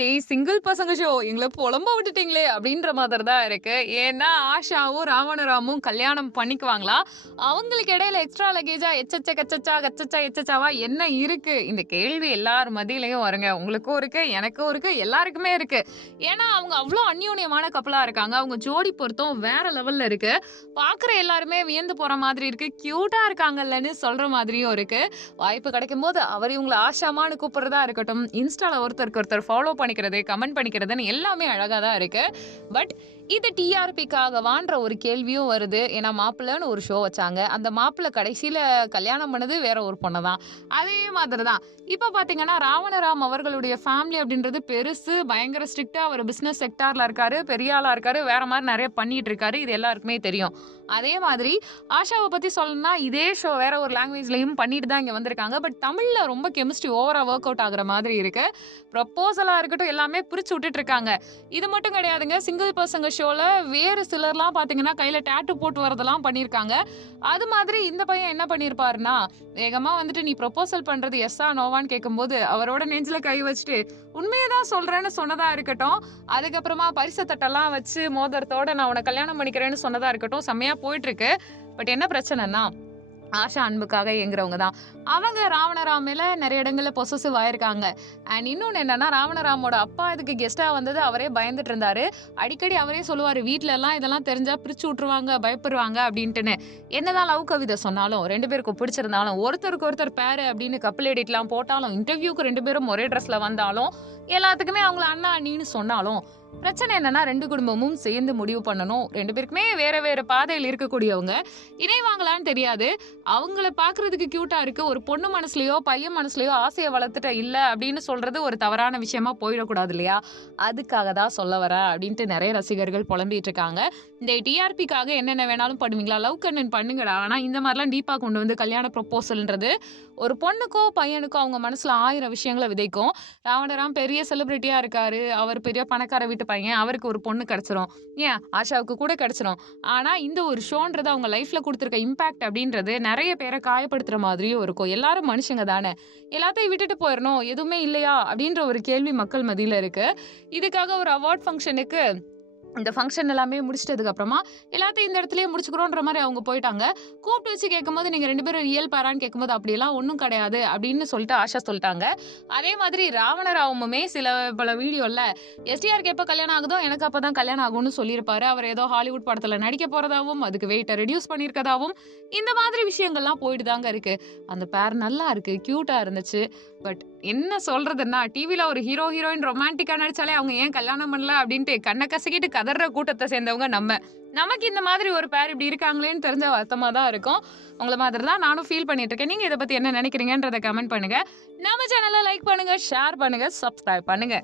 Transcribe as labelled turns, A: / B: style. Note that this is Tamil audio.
A: டேய் சிங்கிள் பசங்க ஷோ எங்களை புலம்ப விட்டுட்டீங்களே அப்படின்ற மாதிரி தான் இருக்கு. ஏன்னா ஆஷாவும் ராவணராமும் கல்யாணம் பண்ணிக்குவாங்களா? அவங்களுக்கு இடையில எக்ஸ்ட்ரா லக்கேஜா எச்சச்ச கச்சச்சா கச்சச்சா எச்சச்சாவா என்ன இருக்கு? இந்த கேள்வி எல்லார் மதியிலையும் வருங்க. உங்களுக்கும் இருக்கு எனக்கும் இருக்கு எல்லாருக்குமே இருக்கு. ஏன்னா அவங்க அவ்வளோ அந்யோன்யமான கப்பலா இருக்காங்க. அவங்க ஜோடி பொருத்தம் வேற லெவல்ல இருக்கு. பாக்குற எல்லாருமே வியந்து போற மாதிரி இருக்கு. கியூட்டா இருக்காங்கல்லன்னு சொல்ற மாதிரியும் இருக்கு. வாய்ப்பு கிடைக்கும் போது அவர் இவங்களை ஆஷாமான்னு கூப்பிடுறதா இருக்கட்டும் இன்ஸ்டால ஒருத்தருக்கு ஒருத்தர் ஃபாலோ பண்ணிக்கிறது கமெண்ட் பண்ணிக்கிறதுன்னு எல்லாமே அழகா தான் இருக்கு. பட் இது டிஆர்பிக்காகவான்ற ஒரு கேள்வியும் வருது. ஏன்னா மாப்பிள்ளன்னு ஒரு ஷோ வச்சாங்க. அந்த மாப்பிள்ளை கடைசியில் கல்யாணம் பண்ணது வேற ஒரு பொண்ணு தான். அதே மாதிரி தான். இப்போ பார்த்தீங்கன்னா ராவணராம் அவர்களுடைய ஃபேமிலி அப்படின்றது பெருசு பயங்கர ஸ்ட்ரிக்டாக அவர் பிஸ்னஸ் செக்டாரில் இருக்காரு பெரிய ஆளாக இருக்காரு வேற மாதிரி நிறைய பண்ணிட்டு இருக்காரு. இது எல்லாருக்குமே தெரியும். அதே மாதிரி ஆஷாவை பற்றி சொல்லணும்னா இதே ஷோ வேற ஒரு லாங்குவேஜ்லையும் பண்ணிட்டு தான் இங்கே வந்திருக்காங்க. பட் தமிழில் ரொம்ப கெமிஸ்ட்ரி ஓவராக ஒர்க் அவுட் ஆகுற மாதிரி இருக்கு. ப்ரப்போசலாக இருக்கட்டும் எல்லாமே பிரிச்சு விட்டுட்டு இருக்காங்க. இது மட்டும் கிடையாதுங்க. சிங்கிள் பர்சங்க ஷோவில் வேறு சிலர்லாம் பார்த்தீங்கன்னா கையில் டேட்டு போட்டு வரதெல்லாம் பண்ணியிருக்காங்க அது மாதிரி இந்த பையன் என்ன பண்ணியிருப்பாருன்னா வேகமாக வந்துட்டு நீ ப்ரொபோசல் பண்ணுறது எஸ்ஸா நோவான்னு கேட்கும்போது அவரோட நெஞ்சில் கை வச்சுட்டு உண்மையை தான் சொல்கிறேன்னு சொன்னதாக இருக்கட்டும். அதுக்கப்புறமா பரிசு தட்டெல்லாம் வச்சு மோதிரத்தோட நான் உன்னை கல்யாணம் பண்ணிக்கிறேன்னு சொன்னதாக இருக்கட்டும். செம்மையாக போயிட்டுருக்கு. பட் என்ன பிரச்சனைன்னா ஆஷா அன்புக்காக இயங்குறவங்க தான். அவங்க ராவணராம் மேல நிறைய இடங்களில் பொசசிவ் ஆயிருக்காங்க. அண்ட் இன்னொன்று என்னன்னா ராவணராமோட அப்பா இதுக்கு கெஸ்ட்டாக வந்தது அவரே பயந்துட்டு இருந்தாரு. அடிக்கடி அவரே சொல்லுவார் வீட்ல எல்லாம் இதெல்லாம் தெரிஞ்சா பிரிச்சு விட்டுருவாங்க பயப்படுவாங்க அப்படின்ட்டுன்னு. என்னதான் லவ் கவிதை சொன்னாலும் ரெண்டு பேருக்கும் பிடிச்சிருந்தாலும் ஒருத்தருக்கு ஒருத்தர் பேரு அப்படின்னு கப்பல் எடிட்லாம் போட்டாலும் இன்டர்வியூக்கு ரெண்டு பேரும் ஒரே ட்ரெஸ்ல வந்தாலும் எல்லாத்துக்குமே அவங்கள அண்ணா அண்ணின்னு சொன்னாலும் பிரச்சனை என்னன்னா ரெண்டு குடும்பமும் சேர்ந்து முடிவு பண்ணணும். ரெண்டு பேருக்குமே வேற வேற பாதையில் இருக்கக்கூடியவங்க. இணைவாங்களான்னு தெரியாது. அவங்கள பாக்குறதுக்கு கியூட்டா இருக்கு. ஒரு பொண்ணு மனசுலயோ பையன் மனசுலயோ ஆசையை வளர்த்துட்ட இல்ல அப்படின்னு சொல்றது ஒரு தவறான விஷயமா போயிடக்கூடாது இல்லையா? அதுக்காக தான் சொல்ல வர அப்படின்ட்டு நிறைய ரசிகர்கள் புலம்பிட்டு இருக்காங்க. இந்த டிஆர்பிக்காக என்னென்ன வேணாலும் பண்ணுவீங்களா? லவ் கண்ணன் பண்ணுங்கடா. ஆனா இந்த மாதிரிலாம் டீப்பா கொண்டு வந்து கல்யாண ப்ரொப்போசல்ன்றது ஒரு பொண்ணுக்கோ பையனுக்கோ அவங்க மனசுல ஆயிரம் விஷயங்களை விதைக்கும். ராவணராம் பெரிய பெரிய செலிபிரிட்டியா இருக்காரு. அவர் பெரிய பணக்கார வீட்டு பையன். அவருக்கு ஒரு பொண்ணு கிடைச்சிரும். ஏன்? ஆஷாவுக்கு கூட கிடைச்சிரும். ஆனா இந்த ஒரு ஷோன்றது அவங்க லைஃப்ல கொடுத்துருக்க இம்பாக்ட் அப்படின்றது நிறைய பேரை காயப்படுத்துற மாதிரியும் இருக்கும். எல்லாரும் மனுஷங்க தானே. எல்லாத்தையும் விட்டுட்டு போயிடணும் எதுவுமே இல்லையா? அப்படின்ற ஒரு கேள்வி மக்கள் மத்தியில இருக்கு. இதுக்காக ஒரு அவார்ட் ஃபங்க்ஷனுக்கு இந்த ஃபங்க்ஷன் எல்லாமே முடிச்சிட்டதுக்கப்புறமா எல்லாத்தையும் இந்த இடத்துலயே முடிச்சுக்கிறோன்ற மாதிரி அவங்க போயிட்டாங்க. கூப்பிட்டு வச்சு கேட்கும்போது நீங்க ரெண்டு பேரும் ரியல் பாரான்னு கேட்கும்போது அப்படியெல்லாம் ஒன்றும் கிடையாது அப்படின்னு சொல்லிட்டு ஆஷா சொல்லிட்டாங்க. அதே மாதிரி ராவணராவமுமே சில பல வீடியோல எஸ்டிஆருக்கு எப்போ கல்யாணம் ஆகுதோ எனக்கு அப்போ தான் கல்யாணம் ஆகும்னு சொல்லியிருப்பாரு. அவர் ஏதோ ஹாலிவுட் படத்தில் நடிக்க போறதாவும் அதுக்கு வெயிட்டை ரெடியூஸ் பண்ணியிருக்கதாவும் இந்த மாதிரி விஷயங்கள்லாம் போயிட்டு தாங்க இருக்கு. அந்த பேர் நல்லா இருக்கு கியூட்டா இருந்துச்சு. பட் என்ன சொல்றதுன்னா டிவியில் ஒரு ஹீரோ ஹீரோயின் ரொமான்டிக்கா நடிச்சாலே அவங்க ஏன் கல்யாணம் பண்ணல அப்படின்ட்டு கண்ணை கசக்கிட்டு கதற கூட்டத்தை சேர்ந்தவங்க நம்ம. நமக்கு இந்த மாதிரி ஒரு பேர் இப்படி இருக்காங்களேன்னு தெரிஞ்ச வருத்தமாக தான் இருக்கும். உங்களை மாதிரி தான் நானும் ஃபீல் பண்ணிட்டு இருக்கேன். நீங்க இதை பத்தி என்ன நினைக்கிறீங்கன்றத கமெண்ட் பண்ணுங்க. நம்ம சேனலை லைக் பண்ணுங்க ஷேர் பண்ணுங்க சப்ஸ்கிரைப் பண்ணுங்க.